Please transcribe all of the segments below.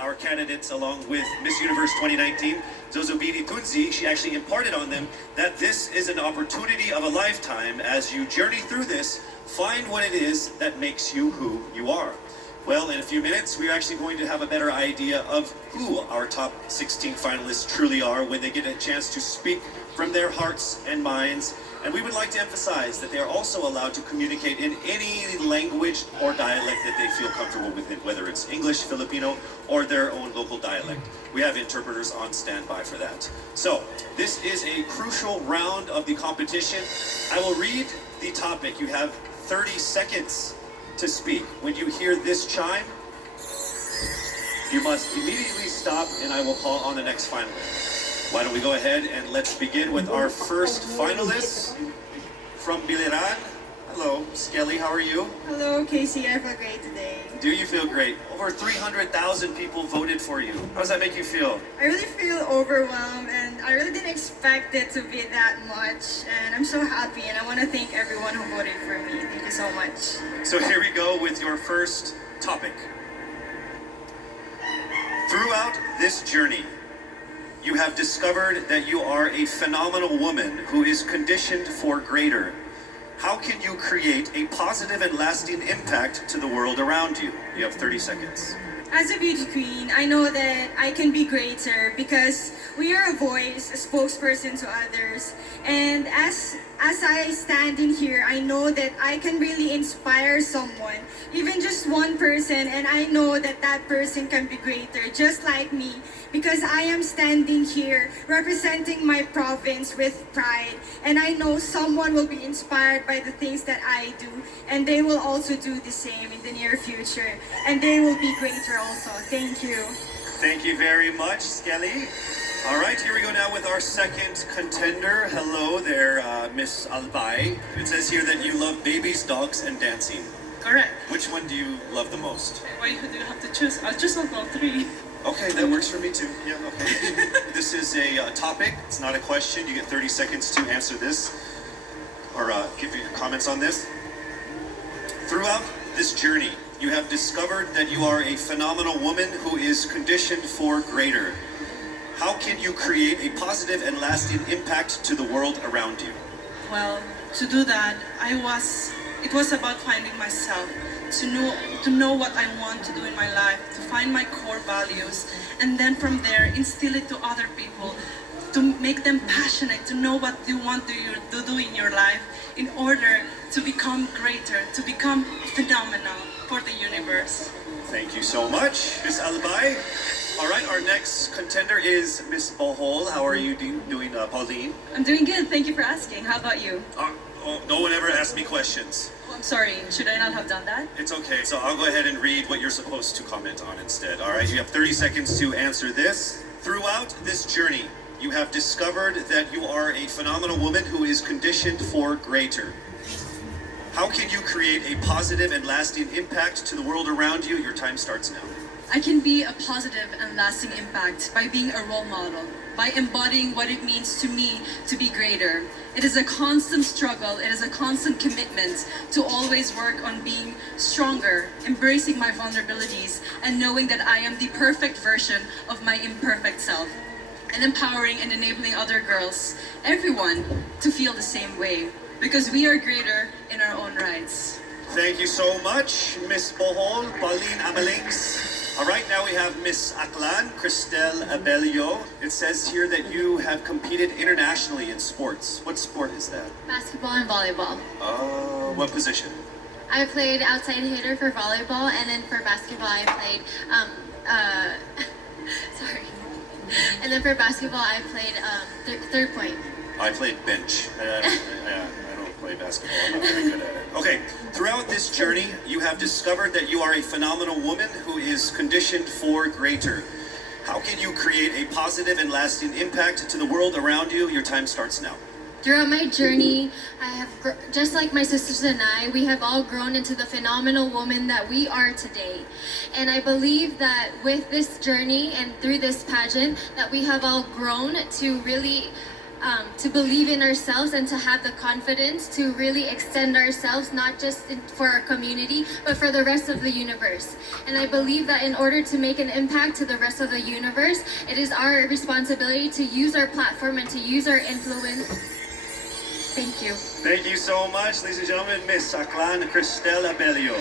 our candidates along with Miss Universe 2019, Zozobini Tunzi, she actually imparted on them that this is an opportunity of a lifetime. As you journey through this, find what it is that makes you who you are. Well, in a few minutes, we're actually going to have a better idea of who our top 16 finalists truly are when they get a chance to speak from their hearts and minds. And we would like to emphasize that they are also allowed to communicate in any language or dialect that they feel comfortable with, whether it's English, Filipino, or their own local dialect. We have interpreters on standby for that. So, this is a crucial round of the competition. I will read the topic. You have 30 seconds to speak. When you hear this chime, you must immediately stop and I will call on the next finalist. Why don't we go ahead and let's begin with our first finalist from Biliran. Hello, Skelly, how are you? Hello, Casey. I feel great today. Do you feel great? Over 300,000 people voted for you. How does that make you feel? I really feel overwhelmed and I really didn't expect it to be that much. And I'm so happy and I want to thank everyone who voted for me. Thank you so much. So here we go with your first topic. Throughout this journey, you have discovered that you are a phenomenal woman who is conditioned for greater. How can you create a positive and lasting impact to the world around you? You have 30 seconds. As a beauty queen, I know that I can be greater because we are a voice, a spokesperson to others. And as I stand in here, I know that I can really inspire someone, even just one person, and I know that that person can be greater, just like me, because I am standing here representing my province with pride. And I know someone will be inspired by the things that I do, and they will also do the same in the near future, and they will be greater also. Thank you. Thank you very much, Skelly. All right, here we go now with our second contender. Hello there, Miss Albay. It says here that you love babies, dogs, and dancing. Correct. Which one do you love the most? Why do you have to choose? I'll choose all three. Okay, that works for me too. Yeah, okay. This is a topic. It's not a question. You get 30 seconds to answer this or give your comments on this. Throughout this journey, you have discovered that you are a phenomenal woman who is conditioned for greater. How can you create a positive and lasting impact to the world around you? Well, to do that, it was about finding myself, to know what I want to do in my life, to find my core values, and then from there instill it to other people, to make them passionate, to know what you want to do in your life in order to become greater, to become phenomenal for the universe. Thank you so much, Miss Albay. All right, our next contender is Miss Bohol. How are you doing, Pauline? I'm doing good. Thank you for asking. How about you? No one ever asked me questions. Oh, I'm sorry. Should I not have done that? It's okay. So I'll go ahead and read what you're supposed to comment on instead. All right, you have 30 seconds to answer this. Throughout this journey, you have discovered that you are a phenomenal woman who is conditioned for greater. How can you create a positive and lasting impact to the world around you? Your time starts now. I can be a positive and lasting impact by being a role model, by embodying what it means to me to be greater. It is a constant struggle, it is a constant commitment to always work on being stronger, embracing my vulnerabilities, and knowing that I am the perfect version of my imperfect self, and empowering and enabling other girls, everyone, to feel the same way, because we are greater in our own rights. Thank you so much, Miss Bohol, Pauline Amalings. All right, now we have Miss Aklan, Cristel Abelio. It says here that you have competed internationally in sports. What sport is that? Basketball and volleyball. What position? I played outside hitter for volleyball, and then for basketball I played, sorry. And then for basketball I played third point. I played bench. I don't play basketball. I'm not very good at it. Okay, throughout this journey, you have discovered that you are a phenomenal woman who is conditioned for greater. How can you create a positive and lasting impact to the world around you? Your time starts now. Throughout my journey, just like my sisters and I, we have all grown into the phenomenal woman that we are today. And I believe that with this journey and through this pageant, that we have all grown to really to believe in ourselves and to have the confidence to really extend ourselves, not just for our community, but for the rest of the universe. And I believe that in order to make an impact to the rest of the universe, it is our responsibility to use our platform and to use our influence. Thank you. Thank you so much, ladies and gentlemen, Miss Aklan Cristel Abelio.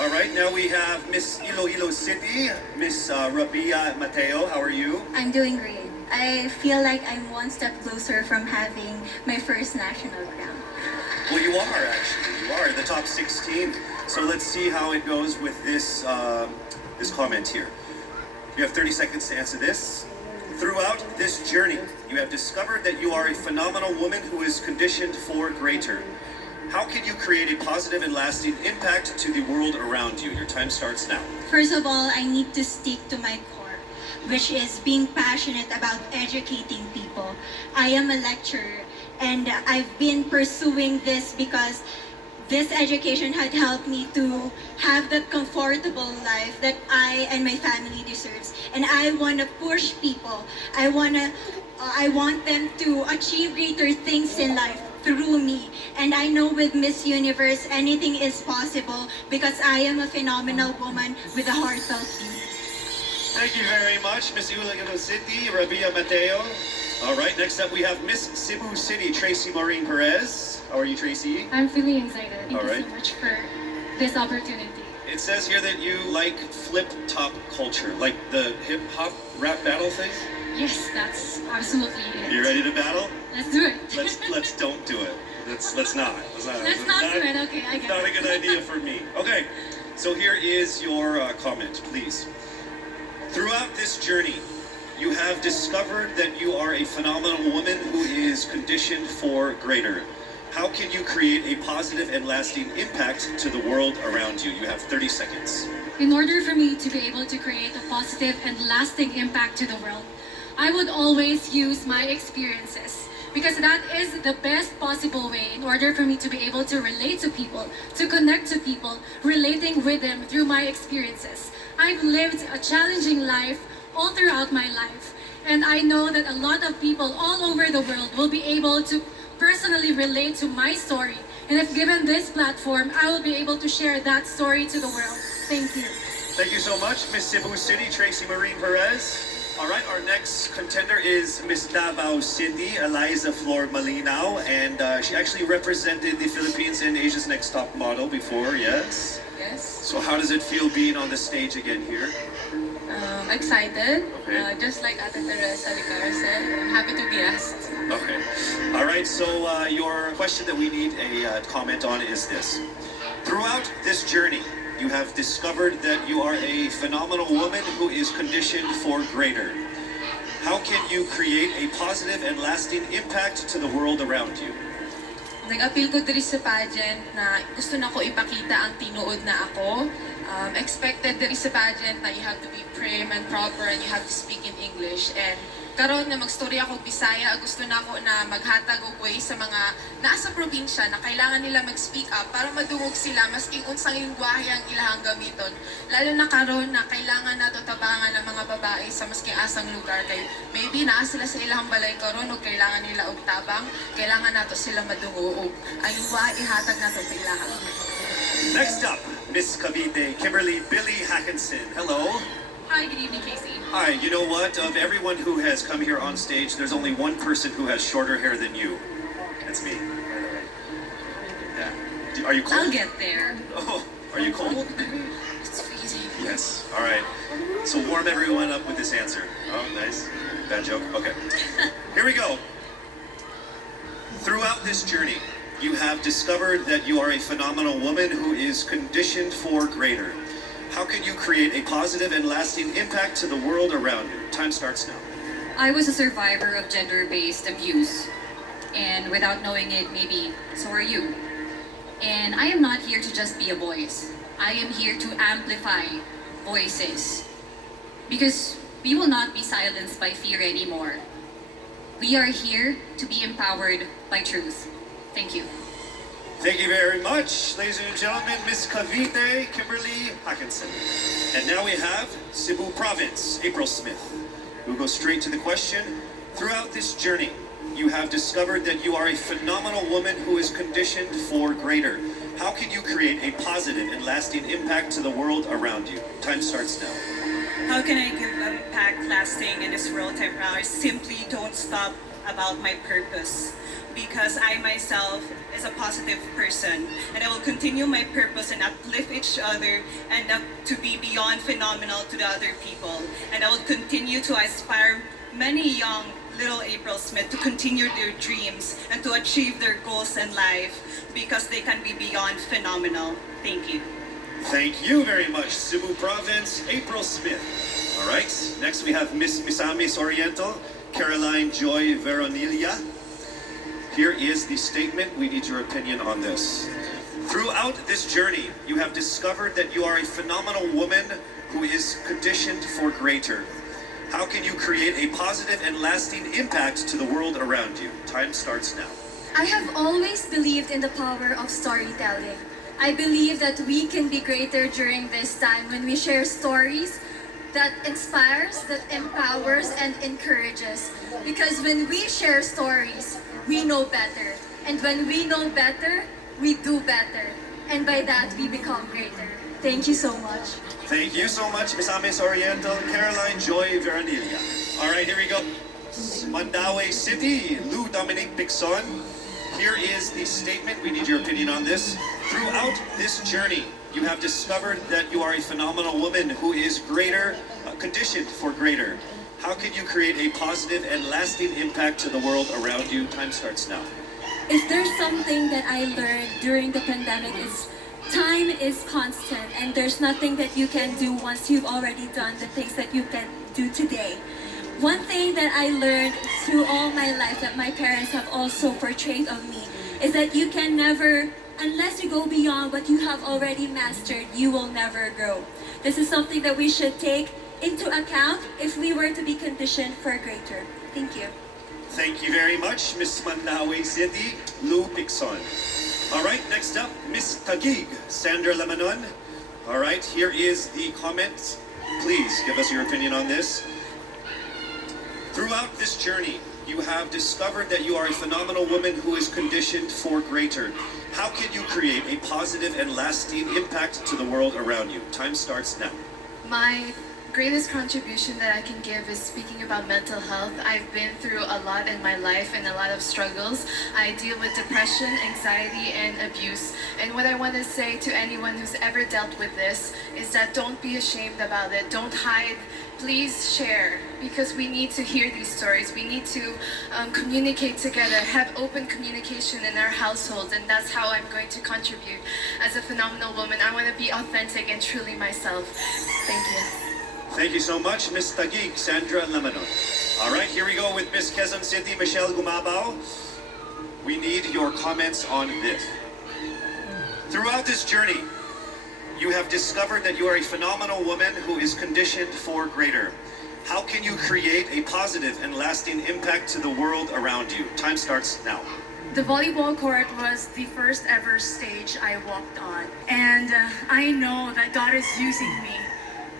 All right, now we have Miss Iloilo City, Miss Rabia Mateo. How are you? I'm doing great. I feel like I'm one step closer from having my first national crown. Well, you are actually. You are in the top 16. So let's see how it goes with this this comment here. You have 30 seconds to answer this. Throughout this journey, you have discovered that you are a phenomenal woman who is conditioned for greater. How can you create a positive and lasting impact to the world around you? Your time starts now. First of all, I need to stick to my core, which is being passionate about educating people. I am a lecturer, and I've been pursuing this because this education had helped me to have the comfortable life that I and my family deserves. And I want to push people. I want them to achieve greater things in life through me. And I know with Miss Universe, anything is possible because I am a phenomenal woman with a heartfelt beat. Thank you very much, Miss Iloilo City, Rabia Mateo. All right, next up we have Miss Cebu City, Tracy Maureen Perez. How are you, Tracy? I'm feeling excited. Thank All you right. so much for this opportunity. It says here that you like flip-top culture, like the hip-hop rap battle thing. Yes, that's absolutely it. You ready to battle? Let's do it. Let's don't do it. Let's not. Let's not do it. Okay, I get Not it. a good idea for me. Okay, so here is your comment, please. Throughout this journey, you have discovered that you are a phenomenal woman who is conditioned for greater. How can you create a positive and lasting impact to the world around you? You have 30 seconds. In order for me to be able to create a positive and lasting impact to the world, I would always use my experiences because that is the best possible way in order for me to be able to relate to people, to connect to people, relating with them through my experiences. I've lived a challenging life all throughout my life, and I know that a lot of people all over the world will be able to personally relate to my story. And if given this platform, I will be able to share that story to the world. Thank you. Thank you so much, Miss Cebu City, Tracy Maureen Perez. All right, our next contender is Miss Davao City, Eliza Flor Malinaw, and she actually represented the Philippines in Asia's Next Top Model before, yes? Yes. So how does it feel being on the stage again here? Excited. Okay. Just like Ate Teresa Licara said, I'm happy to be asked. Okay. All right, so your question that we need a comment on is this. Throughout this journey, you have discovered that you are a phenomenal woman who is conditioned for greater. How can you create a positive and lasting impact to the world around you? Nag-appeal ko diri sa pageant na gusto na ko ipakita ang tinuod na ako. Expected diri sa pageant na you have to be prim and proper and you have to speak in English. And karon nga magstorya ako Bisaya, gusto na ako na maghatag og way sa mga nasa probinsya na kailangan nila mag-speak up para madungog sila maski unsang lingwahe ang ilahang gamiton. Lalo na karon na kailangan nato tabangan ang mga babae sa maski asang lugar kay maybe naa sila sa ilahang balay karon ug kailangan nila og tabang, kailangan nato sila madungog ug ang lingwahe ihatag nato sa ilahang. Next up, Miss Cavite, Kimberly Billy Hackinson. Hello. Hi, good evening, Casey. Hi, you know what? Of everyone who has come here on stage, there's only one person who has shorter hair than you. That's me. Yeah. Are you cold? I'll get there. Oh, are you cold? It's freezing. Yes. All right. So warm everyone up with this answer. Oh, nice. Bad joke. Okay. Here we go. Throughout this journey, you have discovered that you are a phenomenal woman who is conditioned for greater. How can you create a positive and lasting impact to the world around you? Time starts now. I was a survivor of gender-based abuse. And without knowing it, maybe so are you. And I am not here to just be a voice. I am here to amplify voices. Because we will not be silenced by fear anymore. We are here to be empowered by truth. Thank you. Thank you very much, ladies and gentlemen, Miss Cavite, Kimberly Hackinson. And now we have Cebu Province, April Smith. We'll go straight to the question. Throughout this journey, you have discovered that you are a phenomenal woman who is conditioned for greater. How can you create a positive and lasting impact to the world around you? Time starts now. How can I give impact lasting in this world right now? I simply don't stop about my purpose, because I myself is a positive person, and I will continue my purpose and uplift each other and to be beyond phenomenal to the other people. And I will continue to inspire many young little April Smith to continue their dreams and to achieve their goals in life, because they can be beyond phenomenal. Thank you. Thank you very much, Cebu Province, April Smith. All right, next we have Miss Misamis Oriental, Caroline Joy Veronilia. Here is the statement. We need your opinion on this. Throughout this journey, you have discovered that you are a phenomenal woman who is conditioned for greater. How can you create a positive and lasting impact to the world around you? Time starts now. I have always believed in the power of storytelling. I believe that we can be greater during this time when we share stories that inspires, that empowers, and encourages. Because when we share stories, we know better. And when we know better, we do better. And by that, we become greater. Thank you so much. Thank you so much, Miss Amis Oriental, Caroline Joy Veronilia. All right, here we go. Mandaue City, Lou Dominic Pixon. Here is the statement. We need your opinion on this. Throughout this journey, you have discovered that you are a phenomenal woman who is greater, conditioned for greater. How can you create a positive and lasting impact to the world around you? Time starts now. If there's something that I learned during the pandemic, is time is constant, and there's nothing that you can do once you've already done the things that you can do today. One thing that I learned through all my life that my parents have also portrayed of me is that you can never, unless you go beyond what you have already mastered, you will never grow. This is something that we should take into account if we were to be conditioned for greater. Thank you. Thank you very much, Miss Mandaue City, Lou Pixon. All right, next up, Miss Taguig, Sandra Lamanon. All right, here is the comment. Please give us your opinion on this. Throughout this journey, you have discovered that you are a phenomenal woman who is conditioned for greater. How can you create a positive and lasting impact to the world around you? Time starts now. My greatest contribution that I can give is speaking about mental health. I've been through a lot in my life and a lot of struggles. I deal with depression, anxiety, and abuse. And what I want to say to anyone who's ever dealt with this is that don't be ashamed about it. Don't hide. Please share, because we need to hear these stories. We need to communicate together, have open communication in our households, and that's how I'm going to contribute as a phenomenal woman. I want to be authentic and truly myself. Thank you. Thank you so much, Miss Taguig, Sandra Lamanon. All right, here we go with Miss Quezon City, Michelle Gumabao. We need your comments on this. Throughout this journey, you have discovered that you are a phenomenal woman who is conditioned for greater. How can you create a positive and lasting impact to the world around you? Time starts now. The volleyball court was the first ever stage I walked on. And I know that God is using me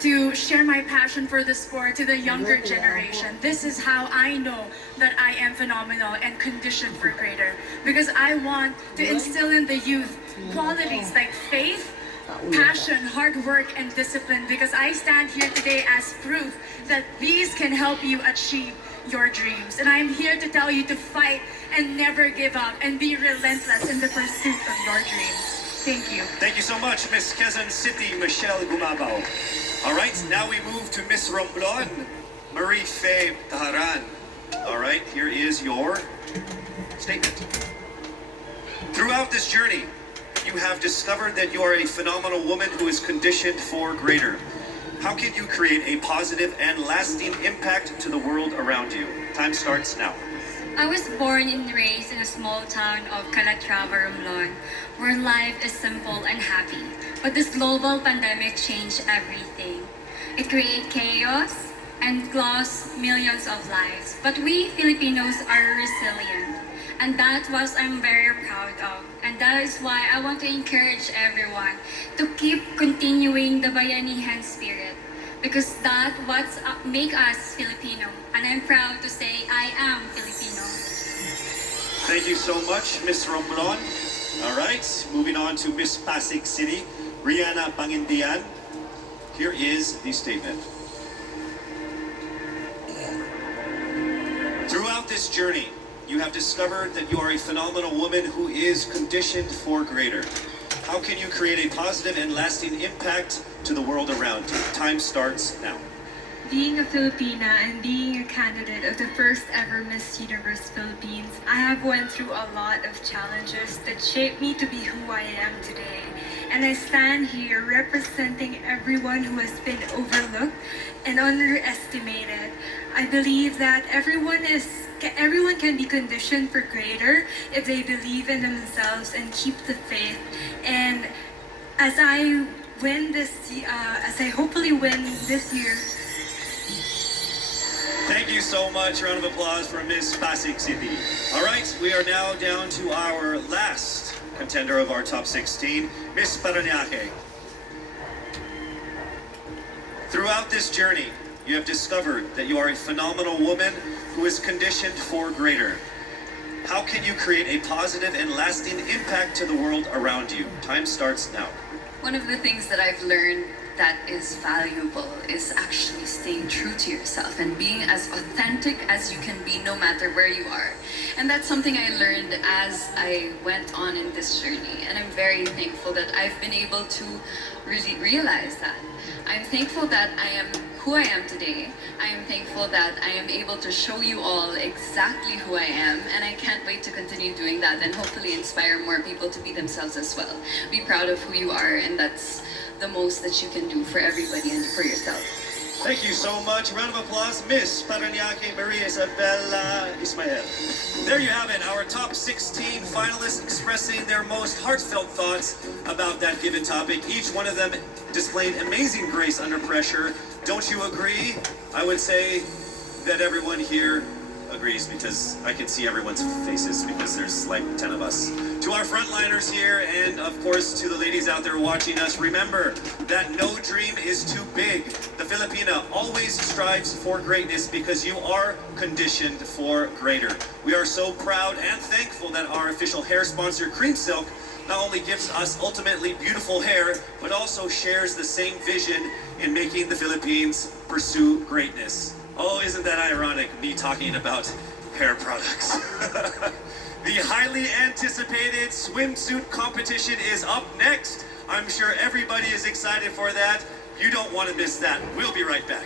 to share my passion for the sport to the younger generation. This is how I know that I am phenomenal and conditioned for greater. Because I want to instill in the youth qualities like faith, passion, hard work, and discipline, because I stand here today as proof that these can help you achieve your dreams. And I'm here to tell you to fight and never give up and be relentless in the pursuit of your dreams. Thank you. Thank you so much, Miss Quezon City, Michelle Gumabao. All right, now we move to Miss Romblon, Marie Faye Taharan. All right, here is your statement. Throughout this journey, you have discovered that you are a phenomenal woman who is conditioned for greater. How can you create a positive and lasting impact to the world around you? Time starts now. I was born and raised in a small town of Calatrava, Romblon, where life is simple and happy. But this global pandemic changed everything. It created chaos and lost millions of lives. But we Filipinos are resilient. And that's what I'm very proud of. And that is why I want to encourage everyone to keep continuing the Bayanihan spirit. Because that's what make us Filipino. And I'm proud to say I am Filipino. Thank you so much, Miss Romblon. All right, moving on to Miss Pasig City, Rihanna Pangindian. Here is the statement. Throughout this journey, you have discovered that you are a phenomenal woman who is conditioned for greater. How can you create a positive and lasting impact to the world around you? Time starts now. Being a Filipina and being a candidate of the first ever Miss Universe Philippines, I have went through a lot of challenges that shaped me to be who I am today. And I stand here representing everyone who has been overlooked and underestimated. I believe that everyone can be conditioned for greater if they believe in themselves and keep the faith. And as I hopefully win this year. Thank you so much. Round of applause for Miss Pasig City. All right, we are now down to our last contender of our top 16, Miss Parañaque. Throughout this journey, you have discovered that you are a phenomenal woman who is conditioned for greater. How can you create a positive and lasting impact to the world around you? Time starts now. One of the things that I've learned that is valuable is actually staying true to yourself and being as authentic as you can be no matter where you are. And that's something I learned as I went on in this journey. And I'm very thankful that I've been able to really realize that. I'm thankful that I am who I am today. I am thankful that I am able to show you all exactly who I am, and I can't wait to continue doing that and hopefully inspire more people to be themselves as well. Be proud of who you are, and that's the most that you can do for everybody and for yourself. Thank you so much. Round of applause, Miss Parañaque Maria Isabella Ismael. There you have it, our top 16 finalists expressing their most heartfelt thoughts about that given topic. Each one of them displayed amazing grace under pressure. Don't you agree? I would say that everyone here agrees because I can see everyone's faces because there's like 10 of us. To our frontliners here and of course to the ladies out there watching us, remember that no dream is too big. The Filipina always strives for greatness because you are conditioned for greater. We are so proud and thankful that our official hair sponsor, Cream Silk, not only gives us ultimately beautiful hair, but also shares the same vision in making the Philippines pursue greatness. Oh, isn't that ironic, me talking about hair products? The highly anticipated swimsuit competition is up next. I'm sure everybody is excited for that. You don't want to miss that. We'll be right back.